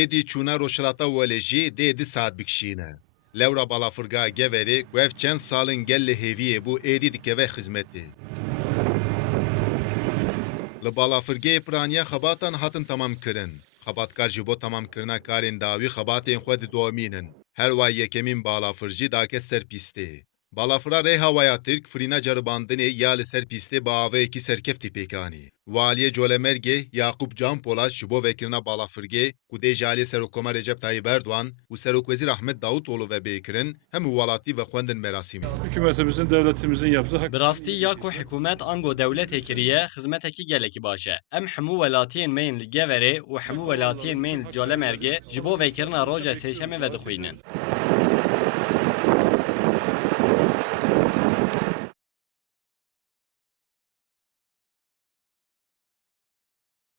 Êdî çûna roşilata welê jî dê 2 saat bikişîne. Lewra balafirgeha Geverê ku ev çend salên gel li hêviyê bû êdî dikeve xizmetê. Li balafirgehê piraniya xebatan hatin temamkirin. Xebatkar ji bo temamkirina karên dawî xebatên xwe didomînin. Her way yekemîn balafir jî dake ser pîstê. Balafira Rêhawaya Tirk firîna ceribandinê ya li ser pîstê bi avayekî serkeftî pêkanî. Waliyê Colemergê Yaqûb Canpolat ji bo vekirina balafirgê ku dê ji aliyê Serokkomar Recep Tayyip Erdoğan û Serokwezîr Ahmet Davutoğlu ve bêkirin hemû welatî ve xwendin merasîmê. Hükümetimizin, devletimizin yaptığı Bi rastî ya ku hikûmet ango dewletê kiriye xizmetekî gelekî baş e. Em hemû welatiyên me yên li Geverê û hemû welatiyên me yên li Colemergê ji bo vekirina roja sêşemê ve dixwînin.